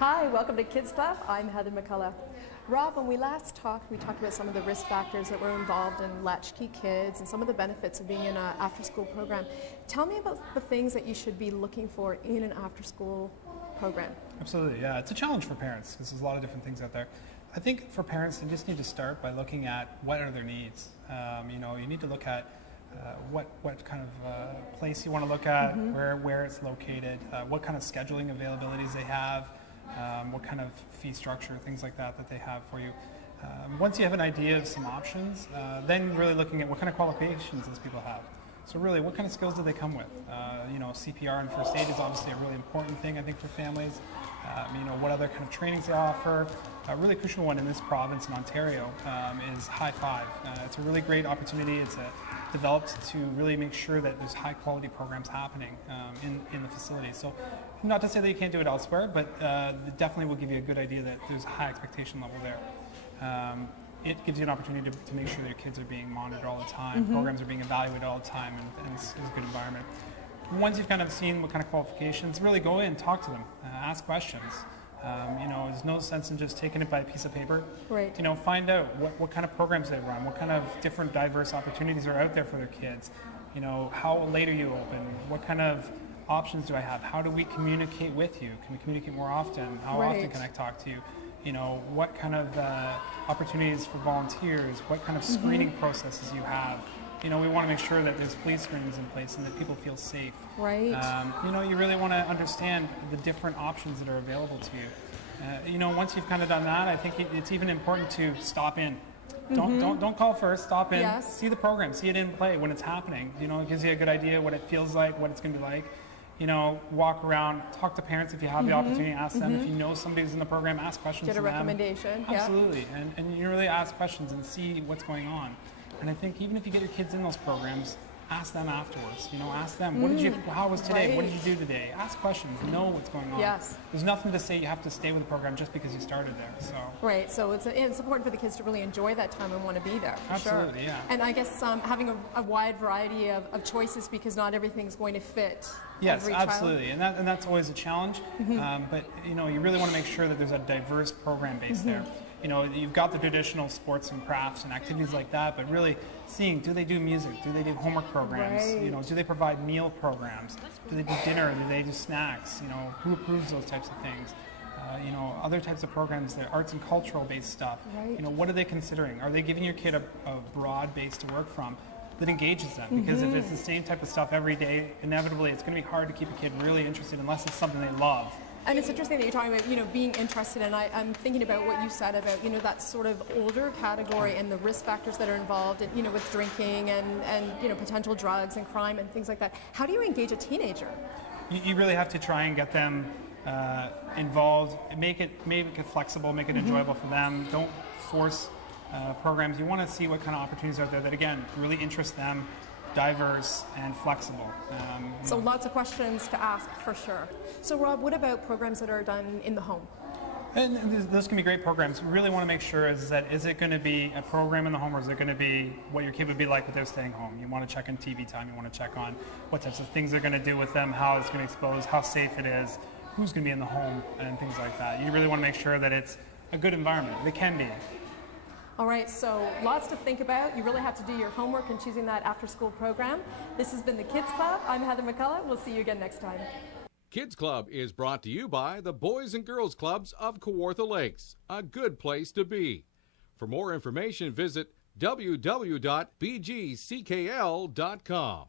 Hi, welcome to Kids Club. I'm Heather McCullough. Rob, when we last talked, we talked about some of the risk factors that were involved in latchkey kids and some of the benefits of being in an after-school program. Tell me about the things that you should be looking for in an after-school program. Absolutely, yeah. It's a challenge for parents because there's a lot of different things out there. I think for parents, they just need to start by looking at what are their needs. You need to look at what kind of place you want to look at, where it's located, what kind of scheduling availabilities they have, what kind of fee structure, things like that they have for you. Once you have an idea of some options, then really looking at what kind of qualifications those people have. So really, what kind of skills do they come with? CPR and first aid is obviously a really important thing, I think, for families. What other kind of trainings they offer. A really crucial one in this province in Ontario is High Five. It's a really great opportunity. It's developed to really make sure that there's high quality programs happening in the facility. So not to say that you can't do it elsewhere, but it definitely will give you a good idea that there's a high expectation level there. It gives you an opportunity to make sure that your kids are being monitored all the time, programs are being evaluated all the time, and it's a good environment. Once you've kind of seen what kind of qualifications, really go in, talk to them, ask questions. There's no sense in just taking it by a piece of paper. Right. Find out what kind of programs they run, what kind of different diverse opportunities are out there for their kids. How late are you open? What kind of options do I have? How do we communicate with you? Can we communicate more often? How often can I talk to you? What kind of opportunities for volunteers? What kind of screening processes you have? We want to make sure that there's police screenings in place and that people feel safe. Right. You really want to understand the different options that are available to you. Once you've kind of done that, I think it's even important to stop in. Don't call first. Stop in. Yes. See the program. See it in play when it's happening. It gives you a good idea what it feels like, what it's going to be like. Walk around, talk to parents if you have the opportunity, ask them. If you know somebody who's in the program, ask questions to them. Get a recommendation. Absolutely. Yeah. And you really ask questions and see what's going on. And I think even if you get your kids in those programs, ask them afterwards. Ask them, how was today? Right. What did you do today? Ask questions, know what's going on. Yes. There's nothing to say you have to stay with the program just because you started there. So. Right, so it's important for the kids to really enjoy that time and want to be there, for Absolutely, sure. yeah. And I guess having a wide variety of choices because not everything's going to fit every child. Yes, absolutely, and that's always a challenge. But you really want to make sure that there's a diverse program base there. You've got the traditional sports and crafts and activities like that, but really seeing, do they do music? Do they do homework programs? Right. Do they provide meal programs? Do they do dinner? Do they do snacks? Who approves those types of things? Other types of programs, the arts and cultural based stuff. Right. What are they considering? Are they giving your kid a broad base to work from that engages them? Because if it's the same type of stuff every day, inevitably it's going to be hard to keep a kid really interested unless it's something they love. And it's interesting that you're talking about, being interested, and I'm thinking about what you said about, that sort of older category and the risk factors that are involved, in, with drinking and potential drugs and crime and things like that. How do you engage a teenager? You really have to try and get them involved, make it flexible, make it enjoyable for them. Don't force programs. You want to see what kind of opportunities are there that, again, really interest them, diverse and flexible. So lots of questions to ask for sure. So Rob, what about programs that are done in the home? And those can be great programs. We really want to make sure is it going to be a program in the home or is it going to be what your kid would be like if they're staying home? You want to check on TV time, you want to check on what types of things they're going to do with them, how it's going to expose, how safe it is, who's going to be in the home and things like that. You really want to make sure that it's a good environment. It can be. All right, so lots to think about. You really have to do your homework in choosing that after-school program. This has been the Kids Club. I'm Heather McCullough. We'll see you again next time. Kids Club is brought to you by the Boys and Girls Clubs of Kawartha Lakes, a good place to be. For more information, visit www.bgckl.com.